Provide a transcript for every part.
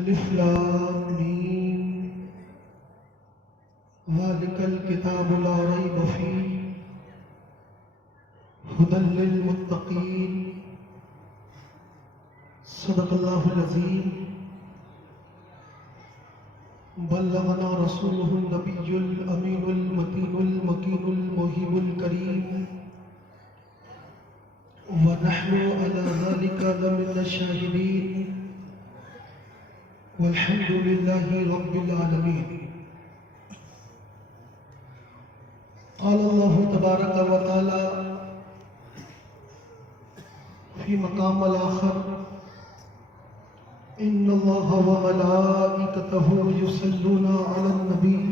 الف لام میم ذلك الكتاب لا ريب فيه هدى للمتقين صدق الله العظيم بلغنا رسوله النبي الأمين المتين المكين الموهب الكريم ونحن على ذلك لمن الشاهدين والحمد لله رب العالمين. قال الله تبارك وتعالى في مقام الآخر إن الله وملائكته يصلون على النبي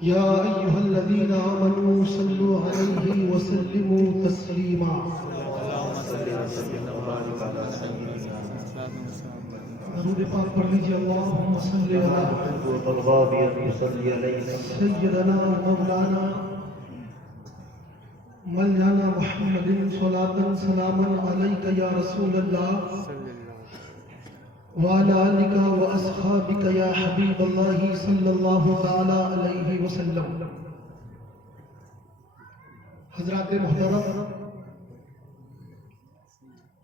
يا أيها الذين آمنوا صلوا عليه وسلموا تسليما. درود پاک پڑھ لیجیے. اللهم صل على سيدنا مولانا مولانا محمد صلاة سلاما عليك يا رسول الله وعلى آلك وأصحابك يا حبيب الله صلى الله تعالى عليه وسلم. حضرات محترم،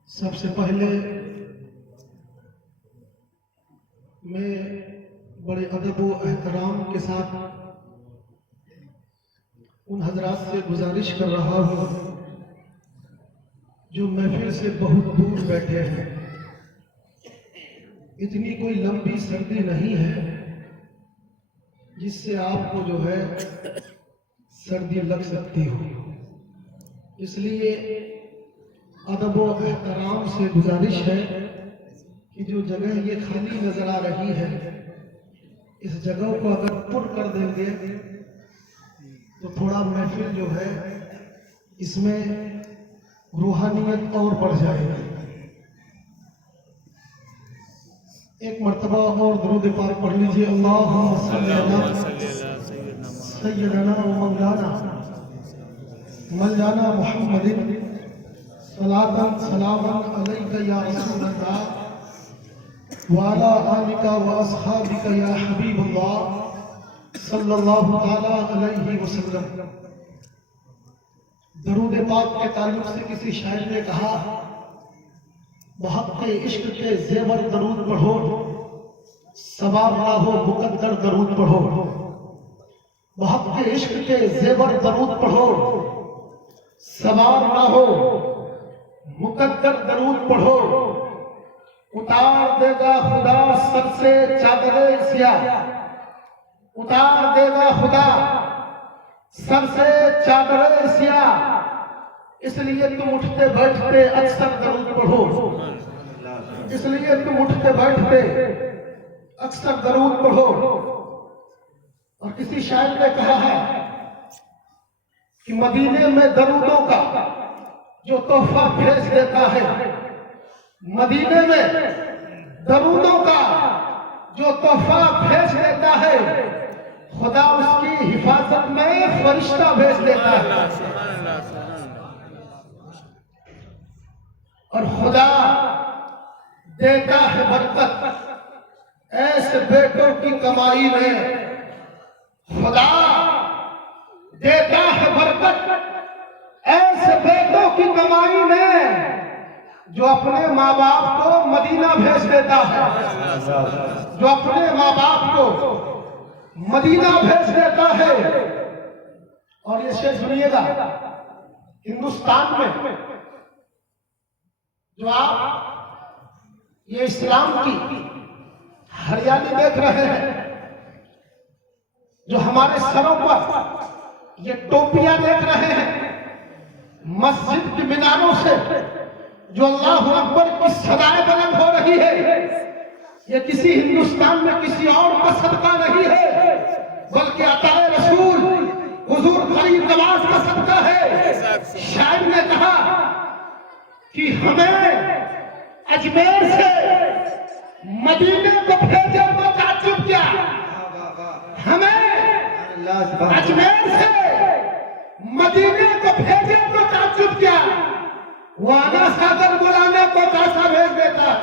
سب سے پہلے میں بڑے ادب و احترام کے ساتھ ان حضرات سے گزارش کر رہا ہوں جو محفل سے بہت دور بیٹھے ہیں. اتنی کوئی لمبی سردی نہیں ہے جس سے آپ کو جو ہے سردی لگ سکتی ہو، اس لیے ادب و احترام سے گزارش ہے کہ جو جگہ یہ خالی نظر آ رہی ہے اس جگہ کو اگر پر کر دیں گے تو تھوڑا محفل جو ہے اس میں روحانیت اور بڑھ جائے گی. ایک مرتبہ اور درود پاک پڑھ لیجیے. اللہم صلی علی سیدنا و مولانا مولانا محمد صلاۃ سلاما علیک یا رسول اللہ وعلی آلک و اصحابک یا حبیب اللہ صلی اللہ تعالی علیہ وسلم. درود پاک کے تعلق سے کسی شاعر نے کہا بحق عشق کے زیور درود پڑھو ثواب نہ ہو مقدر درود پڑھو. بحق عشق کے زیور درود پڑھو ثواب نہ ہو مقدر درود پڑھو. اتار دے گا خدا سر سے چادر سیاہ، اتار دے گا خدا سر سے چادر سیاہ، اس لیے تم اٹھتے بیٹھتے اکثر درود پڑھو. اس لیے تم اٹھتے بیٹھتے اکثر درود پڑھو. اور کسی شاعر نے کہا ہے کہ مدینے میں درودوں کا جو تحفہ بھیج دیتا ہے، مدینے میں درودوں کا جو تحفہ بھیج دیتا ہے خدا اس کی حفاظت میں فرشتہ بھیج دیتا ہے. اور خدا دیتا ہے برکت ایسے بیٹوں کی کمائی میں. خدا دیتا ہے برکت ایسے بیٹوں کی کمائی میں جو اپنے ماں باپ کو مدینہ بھیج دیتا ہے، جو اپنے ماں باپ کو مدینہ بھیج دیتا ہے. اور یہ شعر سنیے گا، ہندوستان میں جو آپ یہ اسلام کی ہریالی دیکھ رہے ہیں، جو ہمارے سروں پر یہ ٹوپیاں دیکھ رہے ہیں، مسجد کی میناروں سے جو اللہ اکبر کی صدائیں بلند ہو رہی ہے، یہ کسی ہندوستان میں کسی اور کا صدقہ نہیں ہے بلکہ عطا رسول حضور غریب نواز کا صدقہ ہے. شاعر نے کہا کہ ہمیں اجمیر سے مدینے کو بھیجے تو تعجب کیا، ہمیں اجمیر سے مدینے کو بھیجے تو تعجب کیا، وہ آنا ساگر بلانے کو کیسا بھیج دیتا ہے.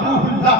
روح اللہ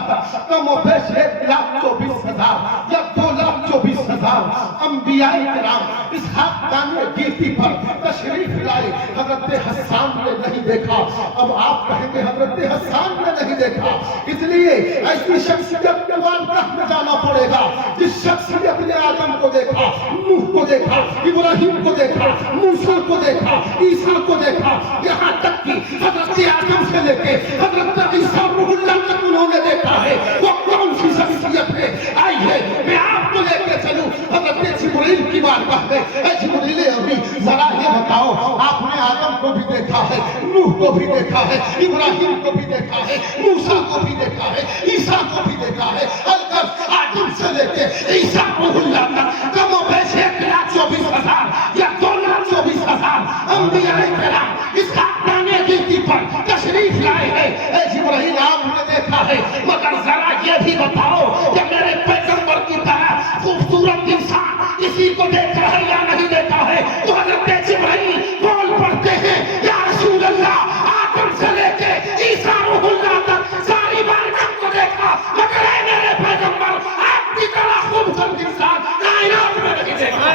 کم و بیش 1,24,000 یا 2,24,000 انبیاء کرام اس خاکدان گیتی پر تشریف لائے. حضرت حسان نے نہیں دیکھا. اب آپ کہیں گے حضرت حسان نے نہیں دیکھا، اس لیے ایسی شخصیت کے بارگاہ میں جانا پڑے گا جس شخصیت نے آدم کو دیکھا، نوح کو دیکھا، ابراہیم کو دیکھا، موسیٰ کو دیکھا، عیسیٰ کو دیکھا، یہاں تک کہ حضرت آدم سے لے کے حضرت عیسیٰ روح اللہ تک انہوں نے دیکھا ہے. وہ کون سی شخصیت ہے؟ آئی ہے میں آپ کو لے کے چلوں حضرت جبرائیل کی بارگاہ میں. اے جبرائیل ابھی ذرا یہ بتاؤ، آپ نے آدم کو بھی دیکھا ہے، نوح کو بھی دیکھا ہے، ابراہیم کو بھی دیکھا ہے، موسیٰ کو بھی دیکھا ہے، عیسیٰ کو بھی دیکھا ہے. اگر آدم سے لے کے عیسیٰ روح اللہ تک کم و بیش 1,24,000 یا 2,24,000 انبیاء کرام اس خاکدان گیتی پر تشریف لائے ہیں. اے جبرائیل آپ نے دیکھا ہے، مگر ذرا یہ بھی بتاؤ کہ میرے پیغمبر کی طرح خوبصورت انسان کسی کو دیکھا ہے یا نہیں دیکھا ہے؟ تو حضرت جبرائیل بول پڑتے ہیں یا رسول اللہ آدم سے لے کے عیسیٰ روح اللہ تک ساری بارگاہ کو دیکھا، مگر اے میرے پیغمبر آپ کی طرح خوبصورت انسان کائنات میں نہیں دیکھا.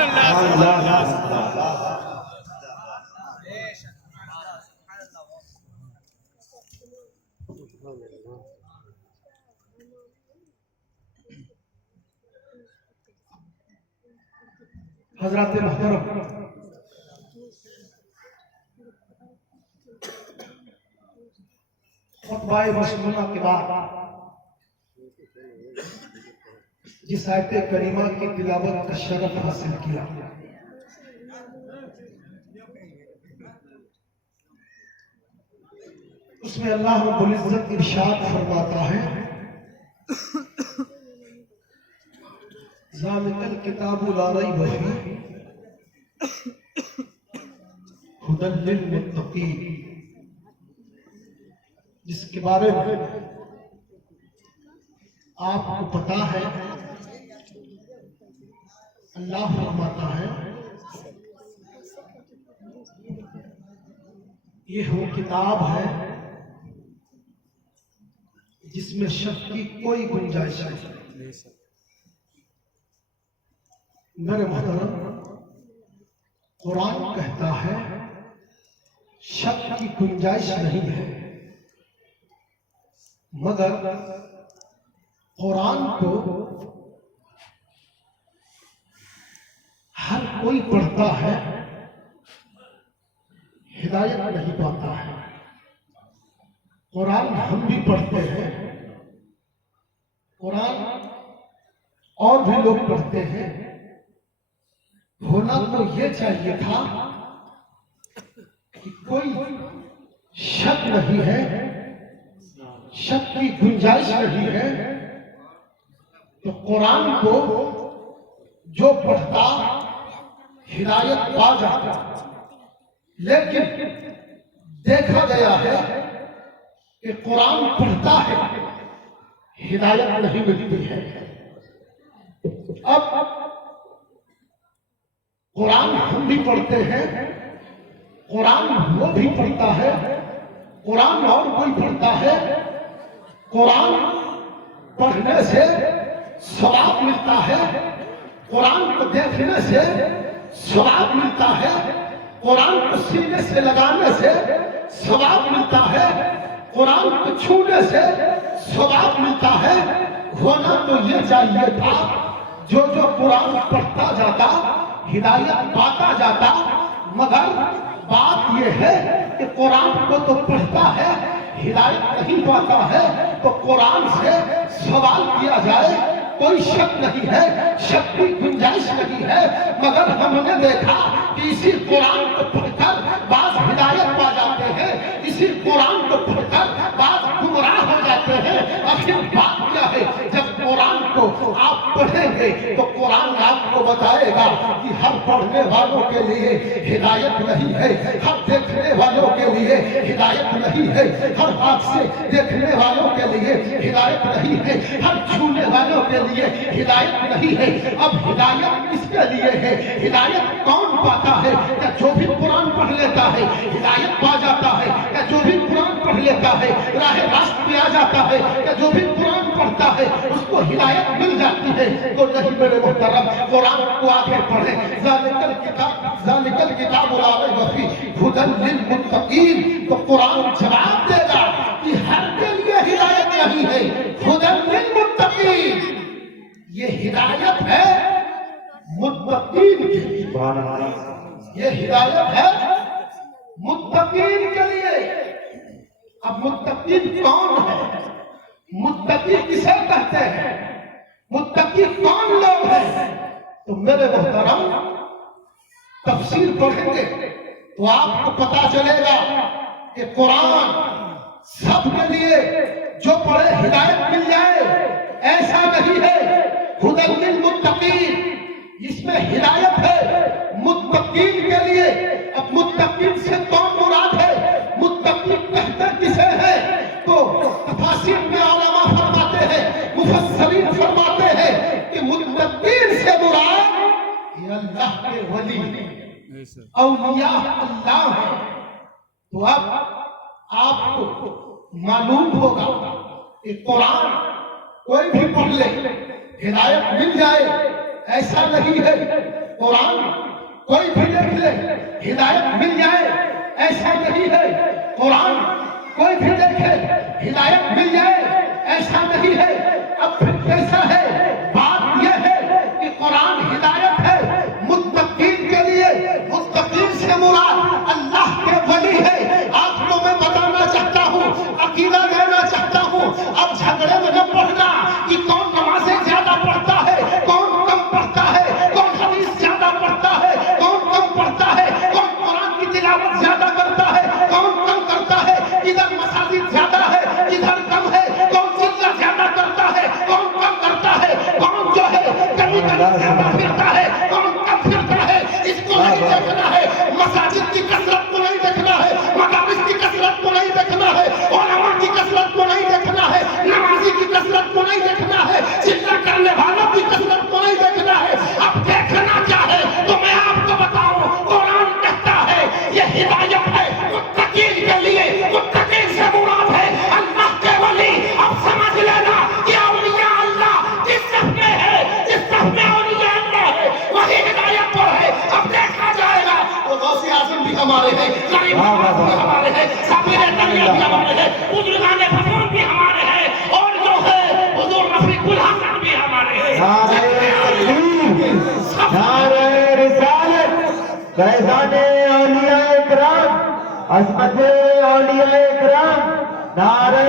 حضرات محترم، خطبہ مشمولہ کے بعد جس آیت کریمہ کی تلاوت کا شرف حاصل کیا، اس میں اللہ رب العزت ارشاد فرماتا ہے ذالک الکتاب لا ریب فیہ ھدی للمتقین، جس کے بارے میں آپ کو پتا ہے اللہ فرماتا ہے یہ وہ کتاب ہے جس میں شک کی کوئی گنجائش نہیں. میرے محترم، قرآن کہتا ہے شک کی گنجائش نہیں ہے، مگر قرآن کو ہر کوئی پڑھتا ہے ہدایت نہیں پاتا ہے. قرآن ہم بھی پڑھتے ہیں، قرآن اور بھی لوگ پڑھتے ہیں. ہونا تو یہ چاہیے تھا کہ کوئی شک نہیں ہے، شک کی گنجائش نہیں ہے، تو قرآن کو جو پڑھتا ہدایت پا جاتا. لیکن دیکھا گیا ہے کہ قرآن پڑھتا ہے ہدایت نہیں ملتی ہے. اب قرآن ہم بھی پڑھتے ہیں، قرآن وہ بھی پڑھتا ہے، قرآن اور کوئی پڑھتا ہے. قرآن پڑھنے سے ثواب ملتا ہے، قرآن کو دیکھنے سے ثواب ملتا ہے، قرآن کو سینے سے لگانے سے ثواب ملتا ہے، قرآن کو چھونے سے ثواب ملتا ہے. ہونا تو یہ چاہیے تھا جو قرآن پڑھتا جاتا ہدایت پاتا جاتا، مگر بات یہ ہے کہ قرآن کو تو پڑھتا ہے ہدایت نہیں پاتا ہے. تو قرآن سے سوال کیا جائے کوئی شک نہیں ہے، شک کی گنجائش نہیں ہے، مگر ہم نے دیکھا کہ اسی قرآن کو پڑھ کر بعض ہدایت پا جاتے ہیں، اسی قرآن کو پڑھ کر بعض گمراہ ہو جاتے ہیں. آخر بات کیا ہے؟ جب قرآن کو آپ پڑھیں گے تو قرآن آپ کو بتائے گا کہ ہر پڑھنے والوں کے لیے ہدایت نہیں ہے، ہر دیکھنے والوں کے لیے ہدایت نہیں ہے، ہر آنکھ سے دیکھنے والوں کے لیے ہدایت نہیں ہے، ہر چھونے والوں کے لیے ہدایت نہیں ہے. اب ہدایت کس کے لیے ہے؟ ہدایت کون پاتا ہے؟ کیا جو بھی قرآن پڑھ لیتا ہے ہدایت پا جاتا ہے؟ کیا جو بھی قرآن پڑھ لیتا ہے راہ راست پہ آ جاتا ہے کہ جو بھی قرآن پڑھتا ہے اس کو ہدایت مل جاتی ہے. تو نہیں میرے محترم، قرآن کو آگے پڑھیں. ذالک الکتاب لا ریب فیہ ھدی للمتقین. تو قرآن جواب دے گا کہ ہر کے لیے ہدایت نہیں ہے، ھدی للمتقین یہ ہدایت ہے متقین کے لیے. یہ ہدایت ہے متقین کے لیے. اب متقین کون ہے؟ متقی کسے کہتے ہیں؟ متقی کون لوگ ہیں؟ تو میرے محترم تفسیر پڑھیں گے تو آپ کو پتا چلے گا کہ قرآن سب کے لیے جو پڑھے ہدایت مل جائے ایسا نہیں ہے. ھدی للمتقین اس میں ہدایت ہے متقین کے لیے. اب متقین سے کون مراد ہے؟ متقین کہتے کسے ہیں؟ تو تفاسیر میں علماء فرماتے ہیں، مفسرین فرماتے ہیں کہ متقین سے مراد یہ اللہ کے ولی اولیاء اللہ ہیں. تو اب آپ کو معلوم ہوگا کہ قرآن کوئی بھی پڑھ لے ہدایت مل جائے ایسا نہیں ہے. قرآن کوئی بھی دیکھ لے ہدایت مل جائے ایسا نہیں ہے. قرآن کوئی بھی دیکھے ہدایت مل جائے ایسا نہیں ہے. اب پھر کیسا ہے؟ بات یہ ہے کہ قرآن ہدایت ہے متقین کے لیے. متقین سے مراد اللہ کے ولی ہے. آپ کو میں بتانا چاہتا ہوں، عقیدہ دینا چاہتا ہوں. اب جھگڑے میں نہ پڑھنا کہ کون نمازیں زیادہ پڑھتا ہے، کون کم پڑھتا ہے، کون حدیث زیادہ پڑھتا ہے، کون کم پڑھتا ہے، کون قرآن کی تلاوت زیادہ کرتا ہے، کون کم کرتا ہے، ادھر مساجد زیادہ ہے ادھر کم ہے، کون چلہ زیادہ کرتا ہے، کون کم کرتا ہے، کون جو ہے کبھی کبھی زیادہ پھرتا ہے، کون کم پھرتا ہے. اس کو نہیں دیکھنا ہے. مساجد کی کثرت کو نہیں دیکھنا ہے، مدارس کی کثرت کو نہیں دیکھنا ہے، علماء کی کثرت کو نہیں دیکھنا ہے، نمازی کی کثرت کو نہیں دیکھنا ہے، چلہ کرنے والوں کی کثرت کو نہیں دیکھنا ہے. اب دیکھنا کیا ہے؟ تو میں آپ کو بتاؤں، قرآن کہتا ہے یہ ہدایت ہے متقین کے لیے. متقین سے مراد ہے اللہ کے ولی. اب سمجھ لینا کہ اولیاء اللہ جس صف میں ہے، جس صف میں اولیاء اللہ ہے وہی ہدایت پر ہے. اب دیکھا جائے گا وہ غوث اعظم بھی ہمارے ہیں، غریب بھی ہمارے ہیں، سفیر دنیا بھی ہمارے ہیں، بزرگان فضول بھی ہمارے ہیں، اور جو ہے حضور رفیق الحسن بھی ہمارے ہیں. نعرہ رسالت، فیضان اولیاء اکرام، عظمت اولیاء اکرام، نعرہ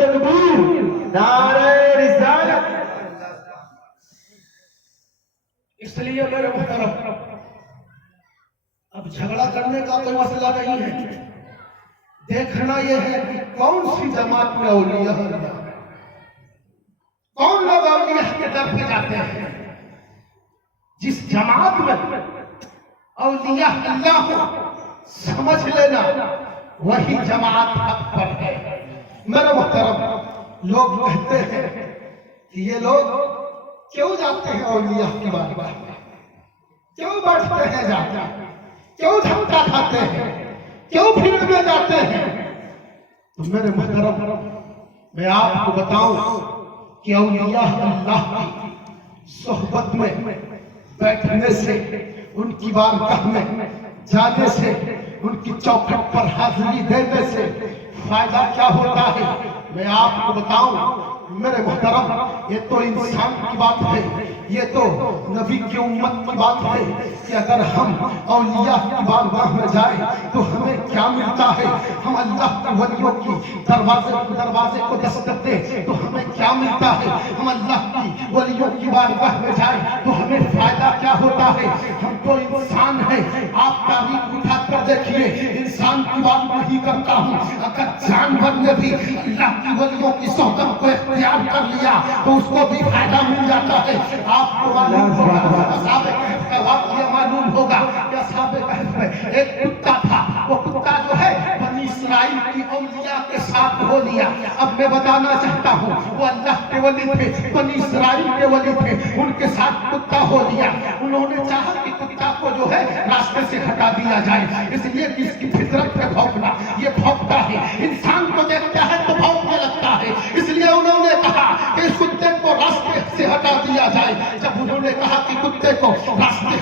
تکبیر، نعرہ رسالت. اس لیے میرے محترم اب جھگڑا کرنے کا کوئی مسئلہ نہیں ہے. دیکھنا یہ ہے کہ کون سی جماعت میں اولیاء ہیں، کون لوگ اولیاء کے در پہ جاتے ہیں. جس جماعت میں اولیاء اللہ کو سمجھ لینا وہی جماعت حق پر ہے. میرے محترم لوگ کہتے ہیں کہ یہ لوگ کیوں جاتے ہیں اولیاء کی بارگاہ میں، کیوں بیٹھتے ہیں جاتے ہیں، کیوں دھکا کھاتے ہیں، کیوں بھیڑ میں جاتے ہیں. تو میرے محترم میں آپ کو بتاؤں کہ اولیاء اللہ کی صحبت میں بیٹھنے سے، ان کی بارگاہ میں جانے سے، ان کی چوکھٹ پر حاضری دینے سے فائدہ کیا ہوتا ہے میں آپ کو بتاؤں. میرے محترم یہ تو انسان کی بات ہے، یہ تو نبی کی امت کی بات ہے کہ اگر ہم اولیاء کی بارگاہ میں جائیں تو ہمیں کیا ملتا ہے. ہم اللہ کے ولیوں کی دروازے کو دستک دیں تو ہمیں کیا ملتا ہے. ہم اللہ کی ولیوں کی بارگاہ میں جائیں تو ہمیں فائدہ کیا ہوتا ہے. ہم تو انسان ہیں. آپ تاریخ اٹھا کر دیکھیے، انسان کی بات نہیں کرتا ہوں، اگر جانور نے بھی اللہ کی ولیوں کی صحبت کو اختیار کر لیا تو اس کو بھی فائدہ مل جاتا ہے. آپ کو معلوم ہوگا، اصحاب کہف کا واقعہ معلوم ہوگا کہ اصحاب کہف میں ایک کتا تھا. وہ کتا جو ہے بنی اسرائیل کی اولیاء کے ساتھ ہو لیا. اب میں بتانا چاہتا ہوں وہ اللہ کے ولی تھے, بنی اسرائیل کے ولی تھے, ان کے ساتھ کتا ہو لیا. انہوں نے چاہا کہ کتا کو جو ہے راستے سے ہٹا دیا جائے, اس لیے کہ اس کی فطرت پہ بھونکنا, یہ بھونکتا ہے, انسان کو دیکھتا ہے تو بھونکنے لگتا ہے. اس لیے انہوں نے کہا کہ اس کتے کو راستے سے ہٹا دیا جائے. جب انہوں نے کہا کہ کتے کو راستے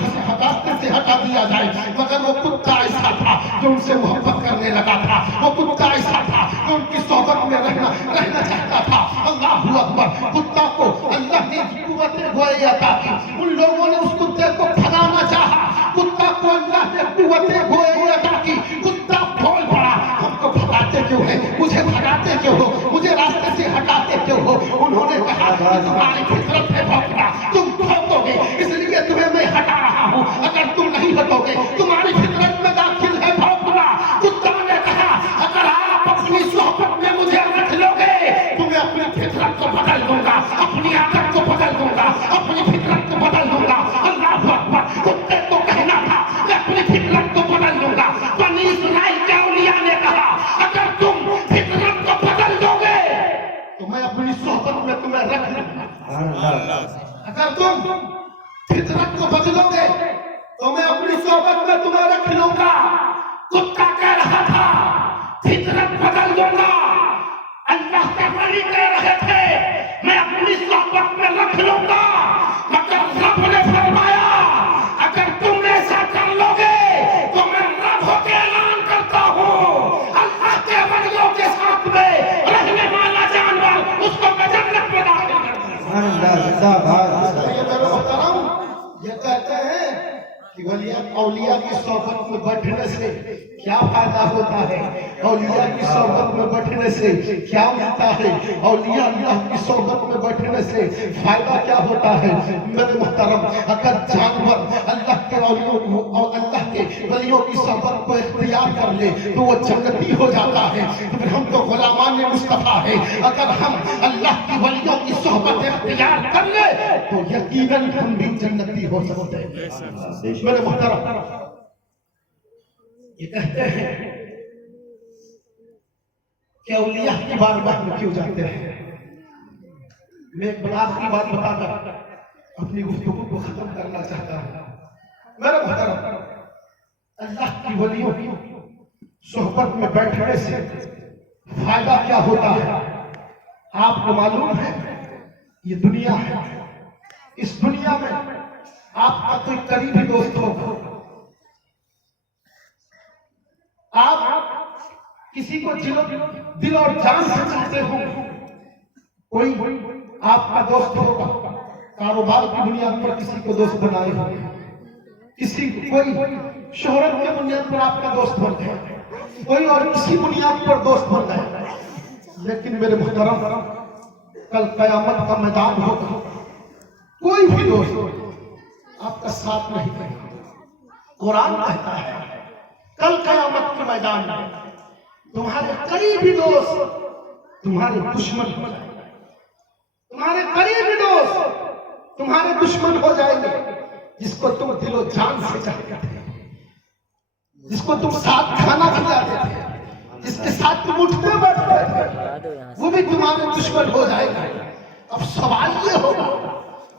سے ہٹا دیا جائے, مگر وہ کتا ایسا تھا جو ان سے محبت کرنے لگا تھا, وہ کتا ایسا تھا جو ان کی صحبت میں رہنا چاہتا تھا. اللہ اکبر. کتا کو اللہ نے قوت گوئی عطا کی. ان لوگوں نے اس کتے کو بھگانا چاہا, کتا کو اللہ نے قوت گوئی عطا کی. کتا بول پڑا, ہم کو بھگاتے کیوں ہیں, مجھے بھگاتے کیوں ہو, مجھے راستے سے ہٹاتے کیوں ہو. انہوں نے کہا تمہاری فطرت ہے بھونکنا, تم بھونکو گے اس لیے تمہیں میں ہٹا رہا ہوں. اگر تم نہیں ہٹو گے تمہاری فطرت میں داخل ہے بھونکنا. کتا نے کہا اگر آپ اپنی صحبت میں مجھے رکھ لو گے تو میں اپنی فطرت کو بدل دوں گا, اپنی عادت کو بدل دوں گا, اپنی فطرت کو بدل دوں گا. اللہ اکبر. کتے کو کہنا تھا میں اپنی فطرت کو بدل دوں گا. بنی اسرائیل کے اولیاء نے کہا اگر تم فطرت کو بدل دو گے تو میں اپنی صحبت میں تمہیں رکھ لوں گا. اگر تم فطرت کو بدلو گے تو میں اپنی صحبت میں تمہیں رکھ لوں گا. کتا کہہ رہا تھا فطرت بدل دوں گا, اللہ کے ولی کہہ رہے تھے میں اپنی صحبت میں رکھ لوں گا. مگر رب نے فرمایا اگر تم ایسا کر لو گے تو میں رب ہو کے اعلان کرتا ہوں اللہ کے ولیوں کے ساتھ میں رہنے والا جانور اس کو میں جنت میں داخل کر دوں. یہ کہتے ہیں کہ اولیاء کی صحبت میں بیٹھنے سے کیا فائدہ ہوتا ہے, اولیاء کی صحبت میں بیٹھنے سے کیا ملتا ہے, اولیاء اللہ کی صحبت میں بیٹھنے سے فائدہ کیا ہوتا ہے. میرے محترم, اگر جانور اللہ کے ولیوں کی صحبت کو اختیار کر لے تو وہ جنتی ہو جاتا ہے. تو پھر ہم تو غلامان مصطفیٰ ہے, اگر ہم اللہ کی ولیوں کی صحبت اختیار کر لے تو یقیناً ہم بھی جنتی ہو سکتے ہیں. میرے محترم, یہ کہتے ہیں کہ اولیاء کی بارگاہ میں کیوں جاتے ہیں. میں ایک آخری بات بتا کر اپنی گفتگو کو ختم کرنا چاہتا ہوں. میرے محترم, اللہ کی ولیوں کی صحبت میں بیٹھنے سے فائدہ کیا ہوتا ہے آپ کو معلوم ہے. یہ دنیا ہے, اس دنیا میں آپ کا کوئی قریبی دوست ہو, آپ کسی کو دل اور جان سے چاہتے ہو, کوئی آپ کا دوست ہوگا, کاروبار کی بنیاد پر کسی کو دوست بنائے ہو, کوئی شہرت کی بنیاد پر آپ کا دوست بن گیا, کوئی اور کسی بنیاد پر دوست بن گیا. لیکن میرے محترم, کل قیامت کا میدان ہوگا, کوئی بھی دوست آپ کا ساتھ نہیں دے گا. قرآن کہتا ہے کل قیامت کے میدان میں تمہارے قریبی دوست تمہارے دشمن ہو جائیں گے, تمہارے قریبی دوست تمہارے دشمن ہو جائیں گے. جس کو تم دل و جان سے چاہتے تھے, جس کو تم ساتھ کھانا کھلاتے تھے, جس کے ساتھ تم اٹھتے بیٹھتے تھے, وہ بھی تمہارے دشمن ہو جائے گا. اب سوال یہ ہوگا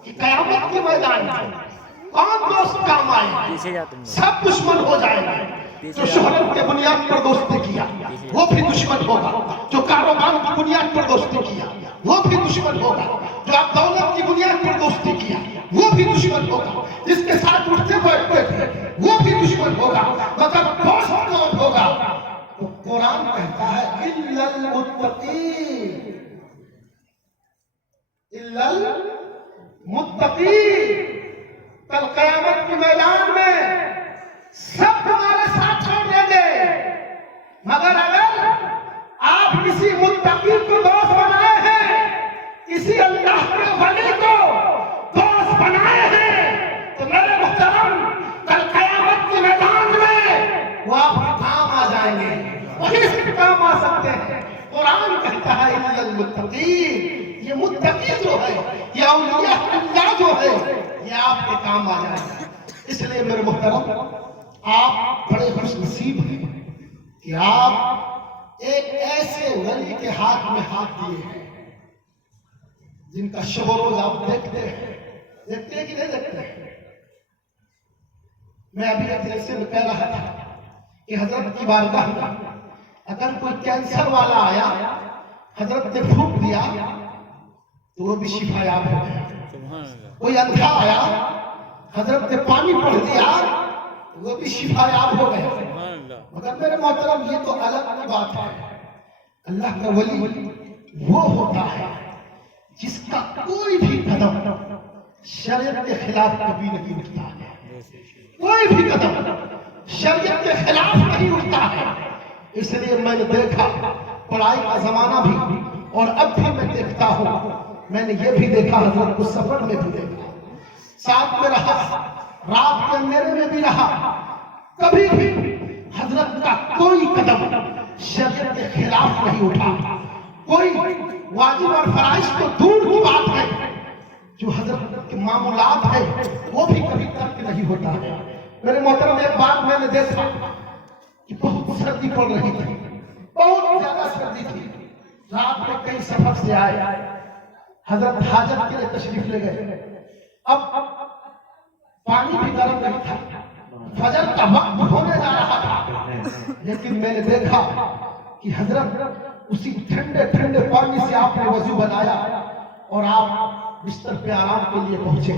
کہ قیامت کے میدان میں کون دوست کام آئے؟ سب دشمن ہو جائیں گے. جو شہرت کے بنیاد پر دوستی کیا وہ بھی دشمن ہوگا, جو کاروبار کی بنیاد پر دوستی کیا وہ بھی دشمن ہوگا, جو آپ دولت کی بنیاد پر دوستی کیا وہ بھی دشمن ہوگا, جس کے ساتھ اٹھتے بیٹھتے تھے وہ بھی دشمن ہوگا. مگر دوست کون ہوگا؟ تو قرآن کہتا ہے الا المتقین, الا المتقین. کل قیامت کے میدان میں سب تمہارے ساتھ چھوڑ دیں گے, مگر اگر آپ کسی متقی کو دوست بنائے ہیں, کسی اللہ کے ولی کو دوست بنائے ہیں, تو میرے محترم کل قیامت کے میدان میں وہ آپ کے کام آ جائیں گے, وہی سے کام آ سکتے ہیں. قرآن کہتا ہے الا المتقین, یہ متقی جو ہے, یہ اولیاء اللہ جو ہے, یہ آپ کے کام آ جائے گا. اس لیے میرے محترم, آپ بڑے خوش نصیب ہیں کہ آپ ایک ایسے ولی کے ہاتھ میں ہاتھ دیے ہیں جن کا شب و روز آپ دیکھتے ہیں کہ نہیں دیکھتے ہیں؟ میں ابھی ایک جلسے میں کہہ رہا تھا کہ حضرت کی بارگاہ میں اگر کوئی کینسر والا آیا، حضرت نے پھونک دیا تو وہ بھی شفا یاب ہو گیا۔ کوئی اندھا آیا، حضرت نے پانی پڑھ دیا تو وہ بھی شفا یاب ہو گیا۔ مگر میرے محترم یہ تو الگ کی بات ہے، اللہ کا ولی وہ ہوتا ہے جس کا کوئی بھی قدم شریعت کے خلاف کبھی نہیں اٹھتا ہے، کوئی بھی قدم شریعت کے خلاف نہیں اٹھتا ہے۔ اس لیے میں نے دیکھا پڑھائی کا زمانہ بھی اور اب بھی میں دیکھتا ہوں، میں نے یہ بھی دیکھا حضرت کو سفر میں بھی دیکھا، ساتھ میں رہا، رات کے اندھیرے میں بھی رہا، کبھی بھی حضرت کا کوئی قدم شریعت کے خلاف نہیں اٹھا۔ کوئی واجب اور فرائض تو دور کی بات ہے، جو حضرت کے معمولات ہے وہ بھی کبھی ترک نہیں ہوتا ہے۔ میرے محترم ایک بات میں نے دیکھا کہ بہت سردی پڑ رہی تھی، بہت زیادہ سردی تھی، رات میں کئی سفر سے آئے، حضرت حاجت کے لیے تشریف لے گئے۔ اب پانی بھی گرم نہیں تھا، فجر کا وقت ہونے جا رہا تھا، لیکن میں نے دیکھا کہ حضرت اسی ٹھنڈے ٹھنڈے پانی سے آپ نے وضو بنایا اور آپ بستر پہ آرام کے لیے پہنچے۔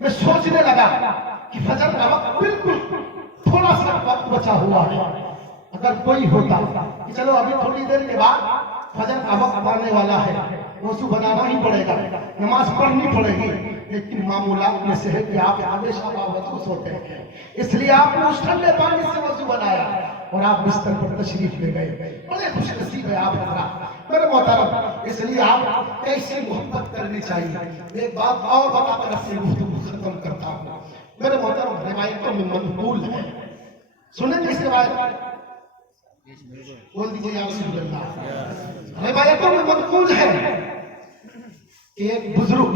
میں سوچنے لگا کہ فجر کا وقت بالکل تھوڑا سا وقت بچا ہوا ہے، اگر کوئی ہوتا کہ چلو ابھی تھوڑی دیر کے بعد فجر کا وقت آنے والا ہے، وضو بنانا ہی پڑے گا، نماز پڑھنی پڑے گی، لیکن معمولات میں سے ہے کہ آپ ہمیشہ باوضو سوتے ہیں، اس لیے آپ نے اس ٹھنڈے پانی سے وضو بنایا اور آپ بستر پر تشریف لے گئے۔ بڑے خوش نصیب ہے آپ حضرات میرے محترم، اس لیے آپ کیسے محبت کرنی چاہیے۔ ایک بات اور بتا کر اپنی گفتگو ختم کرتا ہوں۔ میرے محترم روایتوں میں منقول ہے، سنیں گے اس روایت؟ بول دیجیے یا رسول اللہ۔ روایتوں میں منقول ہے کہ ایک بزرگ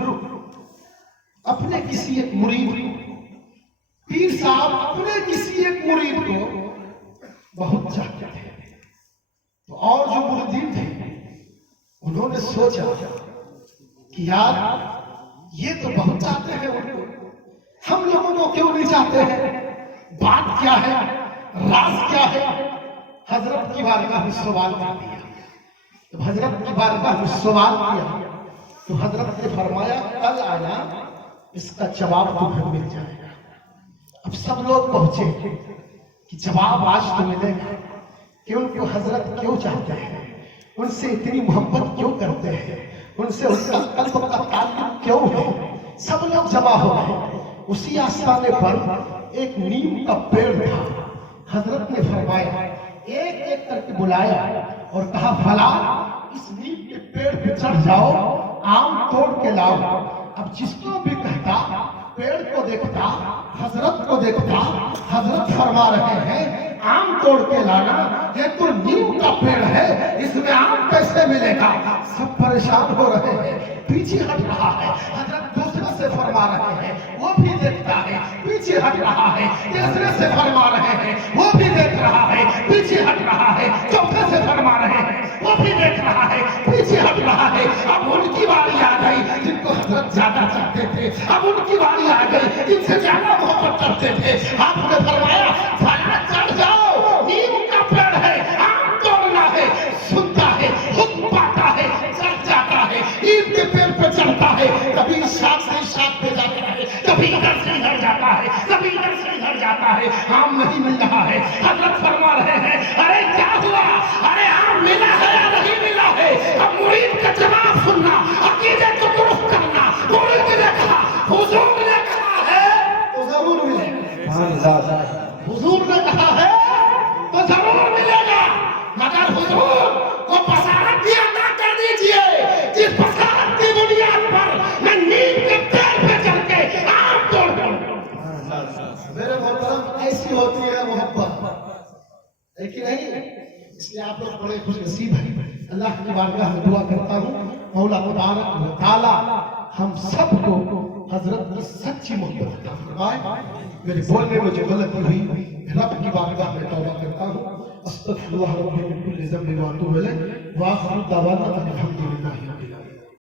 اپنے کسی ایک مرید، پیر صاحب اپنے کسی ایک مرید کو بہت چاہتے تھے، تو اور جو مریدین تھے انہوں نے سوچا کہ یار یہ تو بہت چاہتے ہیں ان کو، ہم لوگوں کو کیوں نہیں چاہتے ہیں؟ بات کیا ہے، راز کیا ہے؟ حضرت کی بارگاہ میں سوال کیا۔ جب حضرت کی بارگاہ میں سوال کیا تو حضرت نے فرمایا کل آنا، اس کا جواب تمہیں مل جائے گا۔ اب سب لوگ پہنچے کہ جواب آج تو ملے گا کہ ان کو حضرت کیوں چاہتے ہیں، ان سے اتنی محبت کیوں کرتے ہیں، ان سے ان کا قلب کا تعلق کیوں ہے۔ سب لوگ جمع ہو گئے، اسی آستانے پر ایک نیم کا پیڑ تھا۔ حضرت نے فرمایا ایک ایک کر کے بلایا اور کہا فلاں اس نیم کے پیڑ پہ چڑھ جاؤ، آم توڑ کے لاؤ۔ اب جس کو بھی کہتا پیڑ کو دیکھتا، حضرت کو دیکھتا، حضرت فرما رہے ہیں آم توڑ کے لانا، یہ تو نیم کا پیڑ ہے، اس میں آم کیسے ملے گا؟ سب پریشان ہو رہے ہیں، پیچھے ہٹ رہا ہے۔ حضرت دوسرے سے فرما رہے ہیں، وہ بھی دیکھتا ہے، پیچھے ہٹ رہا ہے۔ تیسرے سے فرما رہے ہیں، وہ بھی دیکھ رہا ہے، پیچھے ہٹ رہا ہے۔ چوتھے سے فرما رہے ہیں، وہ بھی دیکھ رہا ہے، پیچھے ہٹ رہا ہے۔ اب ان کی باری آ گئی جن کو حضرت زیادہ چاہتے تھے، اب ان کی باری آ گئی جن سے زیادہ محبت کرتے تھے۔ آپ نے فرمایا فلاں چڑھ جاؤ، نیم کا پیڑ ہے، آم توڑنا ہے۔ سنتا ہے، حکم پاتا ہے، چڑھ جاتا ہے، نیم کے پیڑ پہ چڑھتا ہے، کبھی شاخ سے شاخ پہ جاتا ہے، کبھی ادھر سے ادھر جاتا ہے، کبھی ادھر سے ادھر جاتا ہے، آم نہیں مل رہا ہے۔ حضرت فرما رہے ہیں ارے کیا ہوا، ارے آم ملا ہے یا نہیں ملا ہے؟ اب مرید کا جواب سننا، عقیدے کو درست کرنا۔ مرید نے کہا، حضور نے کہا ہے تو ضرور ملے گا، حضور نے کہا ہے تو ضرور ملے گا، مگر حضور کو بصارت بھی عطا کر دیجئے جس بصارت کی بنیاد پر میں نیم کے پیڑ پہ چڑھ کے آم توڑ دوں۔ میرے محترم ایسی ہوتی ہے محبت، ہے کہ نہیں؟ اس لیے آپ لوگ بڑے خوش نصیب ہیں۔ اللہ کی بارگاہ میں دعا کرتا ہوں مولا تبارک و تعالی ہم سب کو حضرت کی سچی محبت عطا فرمائے. میرے بولنے میں جو غلطی ہوئی رب کی بارگاہ میں توبہ کرتا ہوں. استغفر اللہ ربی من کل ذنب واتوب الیہ. وآخر دعوانا ان الحمد للہ.